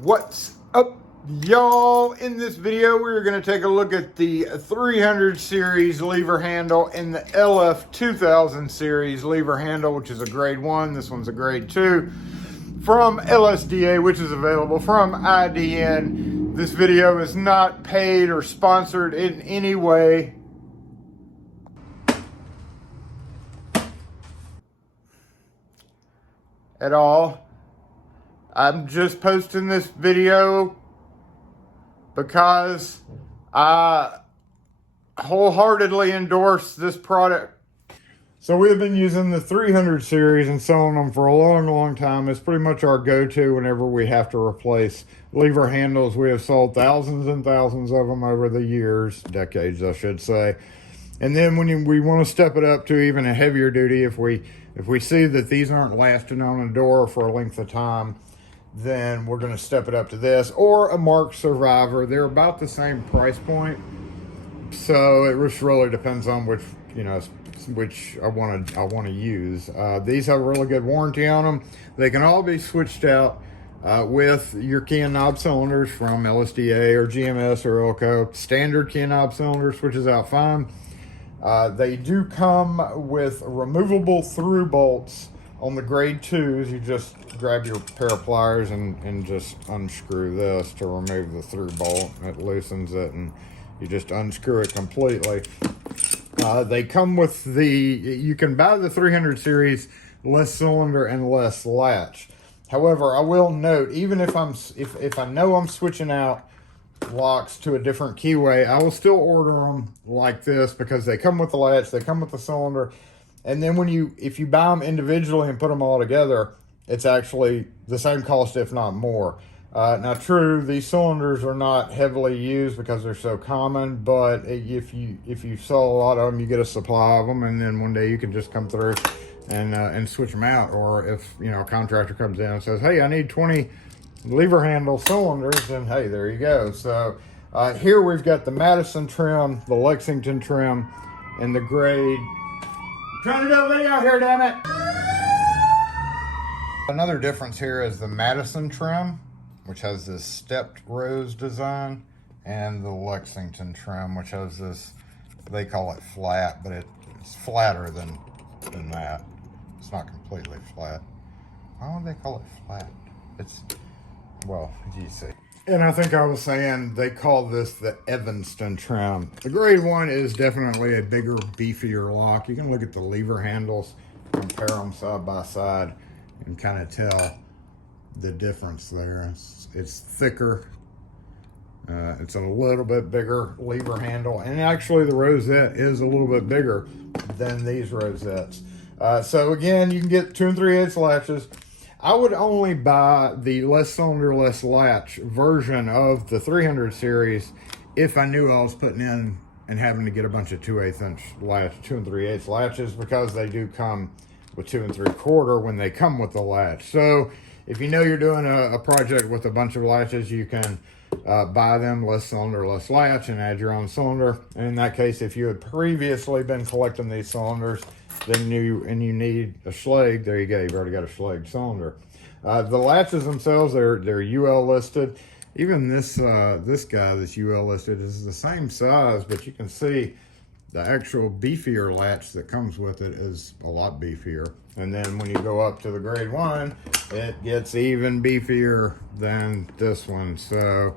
What's up, y'all? In this video we're going to take a look at the 300 series lever handle and the LF2000 series lever handle, which is a grade 1. This one's a grade 2 from LSDA, which is available from IDN. This video is not paid or sponsored in any way. At all. I'm just posting this video because I wholeheartedly endorse this product. So we've been using the 300 series and selling them for a long time. It's pretty much our go-to whenever we have to replace lever handles. We have sold thousands and thousands of them over the years, decades I should say. And then when we want to step it up to even a heavier duty, if we see that these aren't lasting on a door for a length of time, then we're going to step it up to this or a Mark Survivor. They're about the same price point, so it just really depends on which I want to use. These have a really good warranty on them. They can all be switched out with your key and knob cylinders from LSDA or GMS or Ilco. Standard key and knob cylinder switches out fine. They do come with removable through bolts. On the grade 2s, you just grab your pair of pliers and just unscrew this to remove the through bolt. It loosens it and you just unscrew it completely. They come with you can buy the 300 series less cylinder and less latch. However, I will note, even if I know I'm switching out locks to a different keyway, I will still order them like this because they come with the latch, they come with the cylinder. And then if you buy them individually and put them all together, it's actually the same cost, if not more. Now, true, these cylinders are not heavily used because they're so common, but if you sell a lot of them, you get a supply of them, and then one day you can just come through and switch them out. Or if a contractor comes in and says, "Hey, I need 20 lever handle cylinders," and hey, there you go. So here we've got the Madison trim, the Lexington trim, and the grade. Trying to do a video here, damn it. Another difference here is the Madison trim, which has this stepped rose design, and the Lexington trim, which has this, they call it flat, but it's flatter than that. It's not completely flat. Why would they call it flat? Well, you see. And I think I was saying they call this the Evanston trim. The grade 1 is definitely a bigger, beefier lock. You can look at the lever handles, compare them side by side, and kind of tell the difference there. It's thicker. It's a little bit bigger lever handle. And actually the rosette is a little bit bigger than these rosettes. So again, you can get 2 3/8 latches. I would only buy the less cylinder, less latch version of the 300 series if I knew I was putting in and having to get a bunch of 2/8 inch latch, 2 3/8 latches, because they do come with 2 3/4 when they come with the latch. So if you know you're doing a project with a bunch of latches, you can buy them less cylinder, less latch, and add your own cylinder. And in that case, if you had previously been collecting these cylinders, then you need a Schlage, there you go, you've already got a Schlage cylinder. The latches themselves, they're UL listed. Even this guy that's UL listed is the same size, but you can see the actual beefier latch that comes with it is a lot beefier. And then when you go up to the grade 1, it gets even beefier than this one. So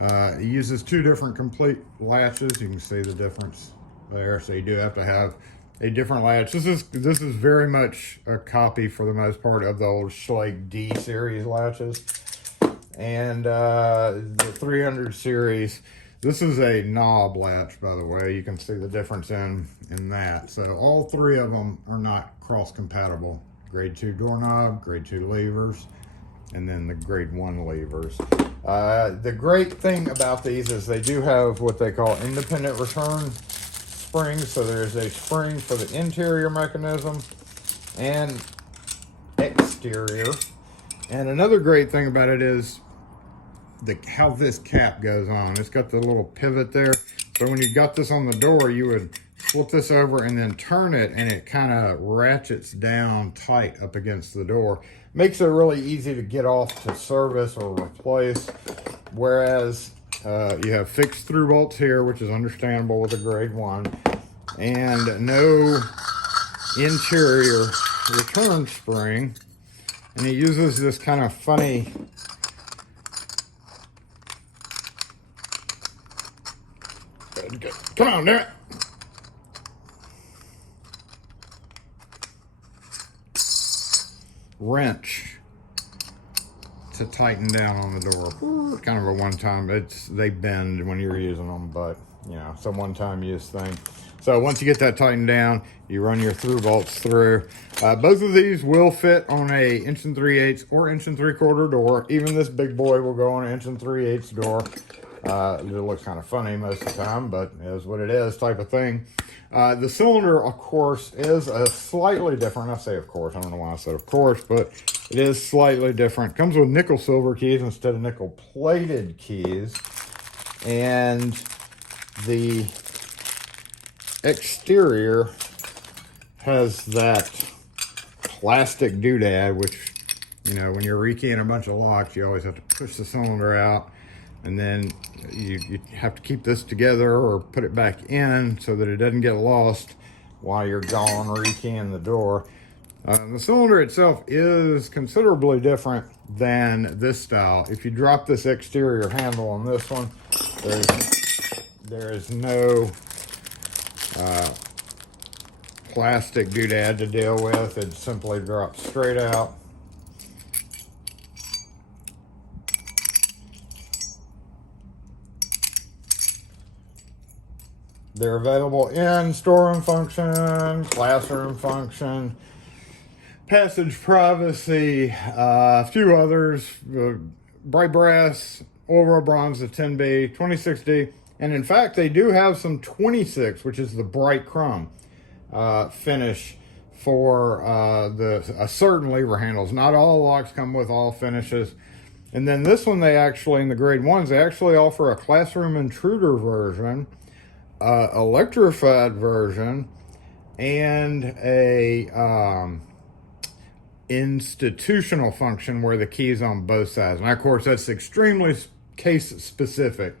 it uses 2 different complete latches. You can see the difference there. So you do have to have a different latch. This is very much a copy, for the most part, of the old Schlage D series latches. And the 300 series, this is a knob latch, by the way. You can see the difference in that. So all 3 of them are not cross compatible. Grade 2 doorknob, grade 2 levers, and then the grade 1 levers. The great thing about these is they do have what they call independent return springs. So there's a spring for the interior mechanism and exterior. And another great thing about it is how this cap goes on. It's got the little pivot there. So when you got this on the door, you would flip this over and then turn it, and it kind of ratchets down tight up against the door. Makes it really easy to get off to service or replace, whereas you have fixed through bolts here, which is understandable with a grade 1, and no interior return spring. And it uses this kind of funny come on, there. Wrench to tighten down on the door. Kind of a one-time, they bend when you're using them, but you know, it's a one-time use thing. So once you get that tightened down, you run your through bolts through. Both of these will fit on a 1 3/8 or 1 3/4 door. Even this big boy will go on an 1 3/8 door. It looks kind of funny most of the time, but it is what it is type of thing. The cylinder, of course, is a slightly different. I say of course, I don't know why I said of course, but it is slightly different. Comes with nickel silver keys instead of nickel plated keys. And the exterior has that plastic doodad, which, you know, when you're rekeying a bunch of locks, you always have to push the cylinder out, and then you have to keep this together or put it back in so that it doesn't get lost while you're gone rekeying the door. The cylinder itself is considerably different than this style. If you drop this exterior handle on this one, there is no plastic doodad to deal with. It simply drops straight out. They're available in storeroom function, classroom function, passage privacy, a few others, bright brass, oil bronze, the 10B, 26D, and in fact they do have some 26, which is the bright chrome finish for certain lever handles. Not all locks come with all finishes. And then this one, they actually, in the grade 1s, they actually offer a classroom intruder version, electrified version, and a institutional function where the key's on both sides. And of course, that's extremely case specific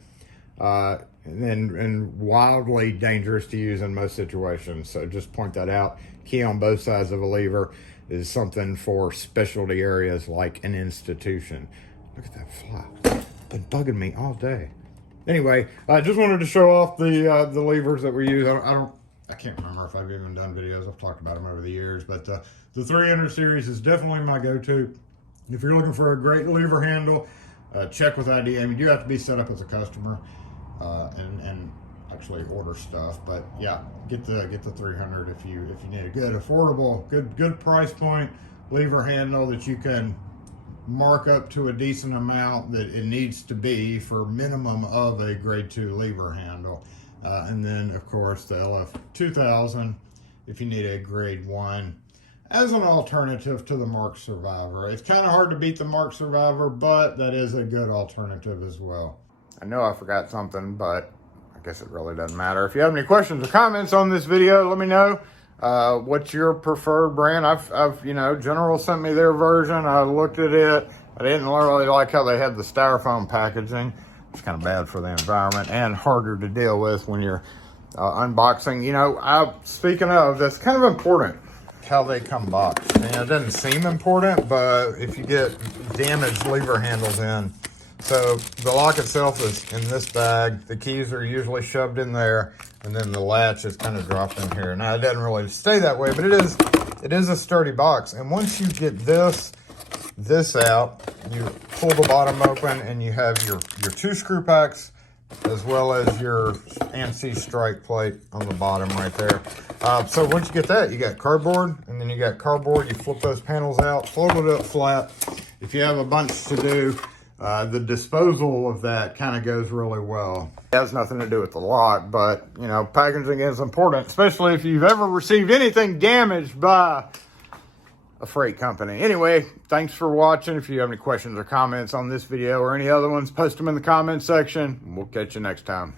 and wildly dangerous to use in most situations. So just point that out. Key on both sides of a lever is something for specialty areas like an institution. Look at that fly. Been bugging me all day. Anyway, I just wanted to show off the levers that we use. I can't remember if I've even done videos. I've talked about them over the years, but the 300 series is definitely my go-to. If you're looking for a great lever handle, check with IDM. You do have to be set up as a customer and actually order stuff. But yeah, get the 300 if you need a good, affordable, good price point lever handle that you can mark up to a decent amount that it needs to be for minimum of a grade 2 lever handle. And then of course the LF2000 if you need a grade 1 as an alternative to the Mark Survivor. It's kind of hard to beat the Mark Survivor, but that is a good alternative as well. I know I forgot something, but I guess it really doesn't matter. If you have any questions or comments on this video, let me know. What's your preferred brand? you know, General sent me their version. I looked at it. I didn't really like how they had the styrofoam packaging. It's kind of bad for the environment and harder to deal with when you're unboxing. You know, speaking of, that's kind of important how they come boxed. And it doesn't seem important, but if you get damaged lever handles in, so the lock itself is in this bag. The keys are usually shoved in there, and then the latch is kind of dropped in here. Now, it doesn't really stay that way, but it is a sturdy box. And once you get this out, you pull the bottom open, and you have your 2 screw packs, as well as your ANSI strike plate on the bottom right there. So once you get that, you got cardboard, and then you got cardboard. You flip those panels out, fold it up flat. If you have a bunch to do, the disposal of that kind of goes really well. It has nothing to do with the lock, but you know, packaging is important, especially if you've ever received anything damaged by a freight company. Anyway, thanks for watching. If you have any questions or comments on this video or any other ones, post them in the comments section. We'll catch you next time.